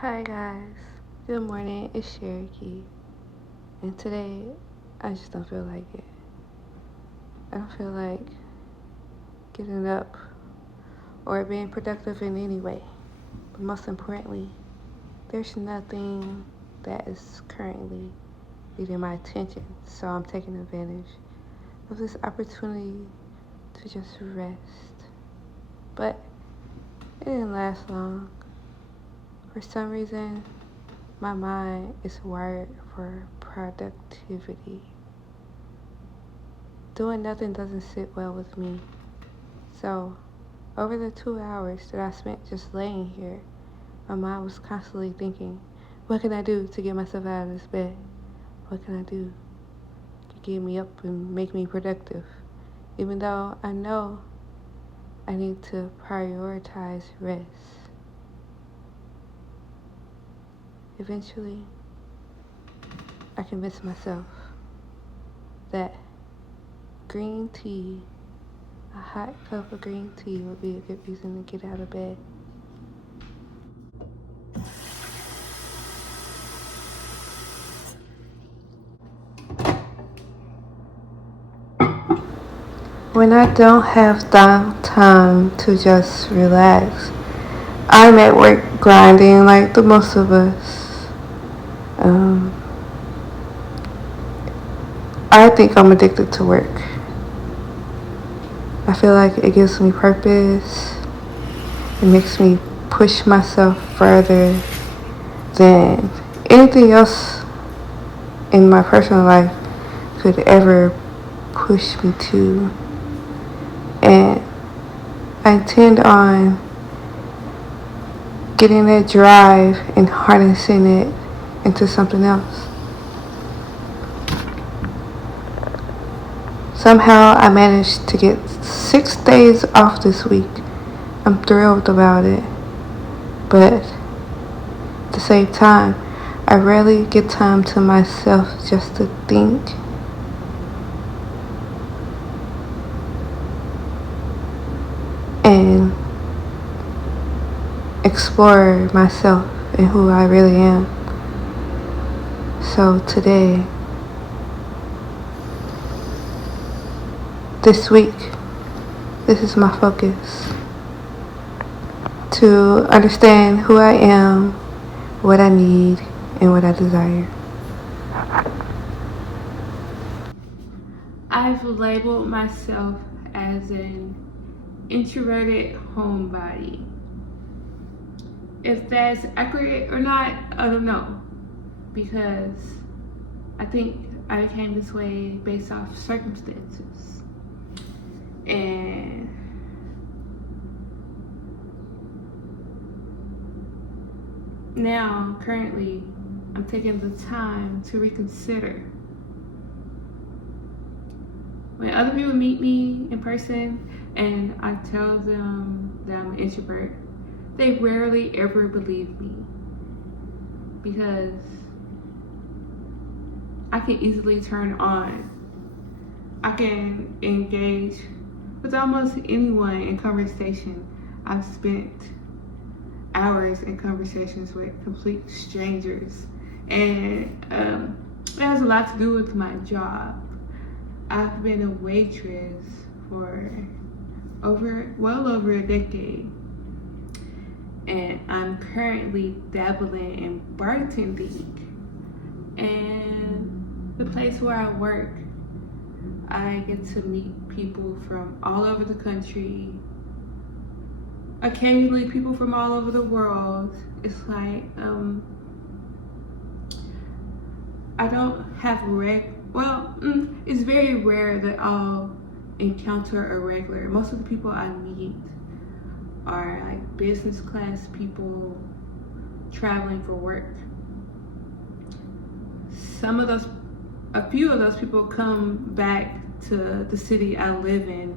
Hi guys, good morning, it's Cherokee, and today I just don't feel like it. I don't feel like getting up or being productive in any way. But most importantly, there's nothing that is currently needing my attention, so I'm taking advantage of this opportunity to just rest. But it didn't last long. For some reason, my mind is wired for productivity. Doing nothing doesn't sit well with me. So, over the 2 hours that I spent just laying here, my mind was constantly thinking, what can I do to get myself out of this bed? What can I do to get me up and make me productive? Even though I know I need to prioritize rest. Eventually, I convinced myself that green tea, a hot cup of green tea, would be a good reason to get out of bed. When I don't have downtime to just relax, I'm at work grinding like the most of us. Um, I think I'm addicted to work. I feel like it gives me purpose. It makes me push myself further than anything else in my personal life could ever push me to. And I intend on getting that drive and harnessing it into something else. Somehow I managed to get 6 days off this week. I'm thrilled about it. But at the same time, I rarely get time to myself just to think. And explore myself and who I really am. So today, this week, this is my focus. To understand who I am, what I need, and what I desire. I've labeled myself as an introverted homebody. If that's accurate or not, I don't know. Because I think I became this way based off circumstances. And now, currently, I'm taking the time to reconsider. When other people meet me in person and I tell them that I'm an introvert, they rarely ever believe me because I can easily turn on. I can engage with almost anyone in conversation. I've spent hours in conversations with complete strangers, and it has a lot to do with my job. I've been a waitress for well over a decade, and I'm currently dabbling in bartending. And the place where I work, I get to meet people from all over the country, occasionally people from all over the world. It's like I don't have it's very rare that I'll encounter a regular. Most of the people I meet are like business class people traveling for work. A few of those people come back to the city I live in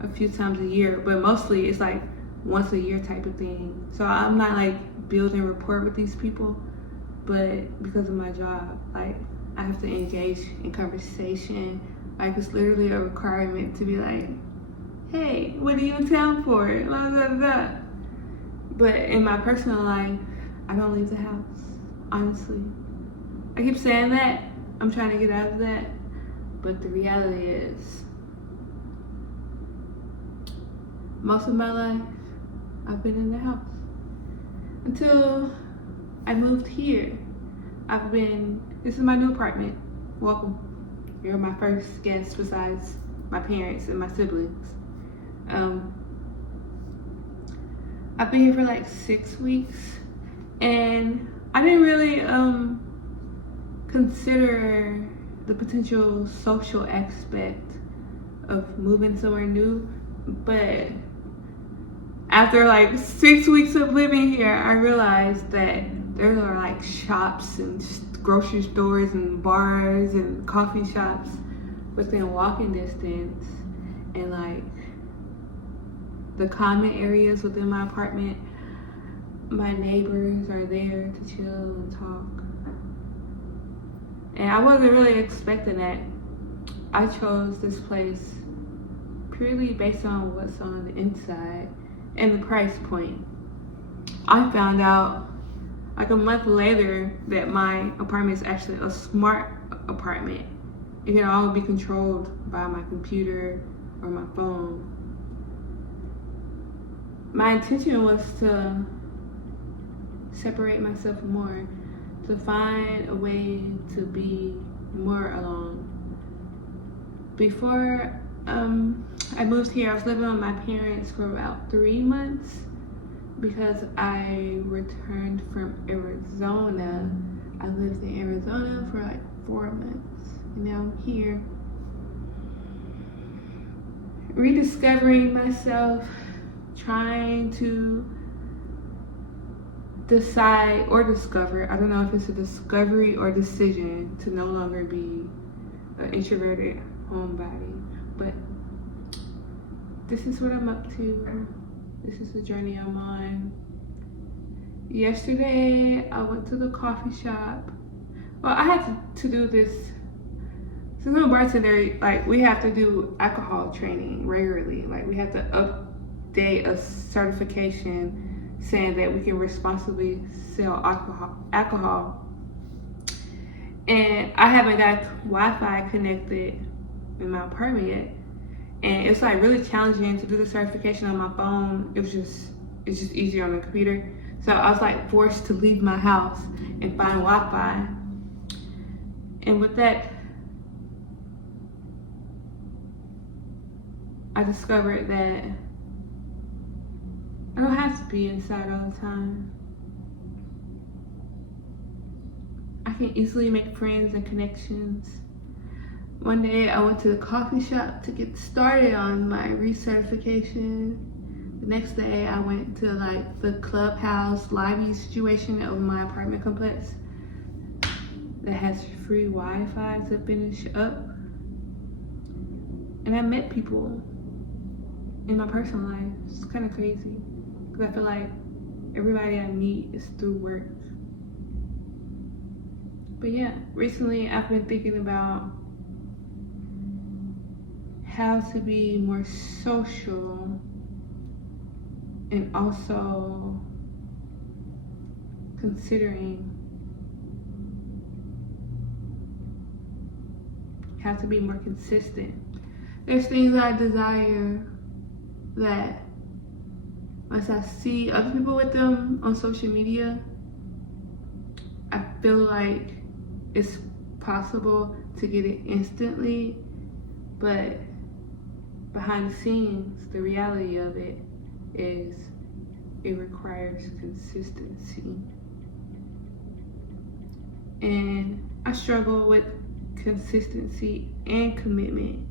a few times a year, but mostly it's like once a year type of thing. So I'm not like building rapport with these people, but because of my job, like I have to engage in conversation. Like it's literally a requirement to be like, hey, what are you in town for? Blah, blah, blah. But in my personal life, I don't leave the house, honestly. I keep saying that. I'm trying to get out of that. But the reality is, most of my life, I've been in the house. Until I moved here. This is my new apartment. Welcome. You're my first guest besides my parents and my siblings. I've been here for like 6 weeks, and I didn't really consider the potential social aspect of moving somewhere new, but after like 6 weeks of living here, I realized that there are like shops and grocery stores and bars and coffee shops within walking distance, and like the common areas within my apartment, my neighbors are there to chill and talk. And I wasn't really expecting that. I chose this place purely based on what's on the inside and the price point. I found out like a month later that my apartment is actually a smart apartment. It can all be controlled by my computer or my phone. My intention was to separate myself more, to find a way to be more alone. Before I moved here, I was living with my parents for about 3 months because I returned from Arizona. I lived in Arizona for like 4 months, and now I'm here rediscovering myself, trying to decide or discover, I don't know if it's a discovery or decision, to no longer be an introverted homebody. But this is what I'm up to. This is the journey I'm on. Yesterday, I went to the coffee shop. Well, I had to do this. Since I'm a bartender, like we have to do alcohol training regularly. Like we have to update a certification saying that we can responsibly sell alcohol. And I haven't got Wi-Fi connected in my apartment yet. And it's like really challenging to do the certification on my phone. It's just easier on the computer. So I was like forced to leave my house and find Wi-Fi. And with that, I discovered that I don't have to be inside all the time. I can easily make friends and connections. One day I went to the coffee shop to get started on my recertification. The next day I went to like the clubhouse lobby situation of my apartment complex that has free Wi-Fi to finish up. And I met people in my personal life. It's kind of crazy because I feel like everybody I meet is through work. But yeah, recently I've been thinking about how to be more social and also considering how to be more consistent. There's things I desire that once I see other people with them on social media, I feel like it's possible to get it instantly, but behind the scenes, the reality of it is it requires consistency. And I struggle with consistency and commitment.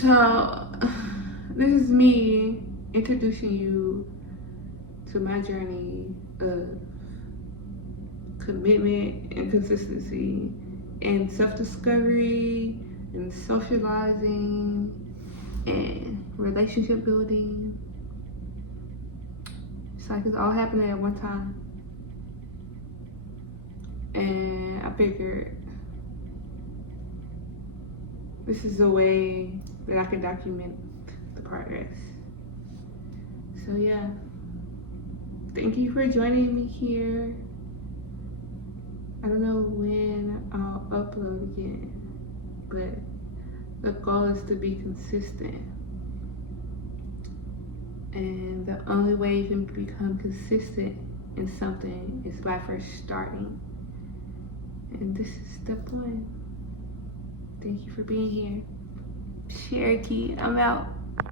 So this is me introducing you to my journey of commitment and consistency and self-discovery and socializing and relationship building. It's like it's all happening at one time. And I figured this is a way that I can document the progress. So yeah, thank you for joining me here. I don't know when I'll upload again, but the goal is to be consistent. And the only way you can become consistent in something is by first starting. And this is step one. Thank you for being here. Cherokee, I'm out.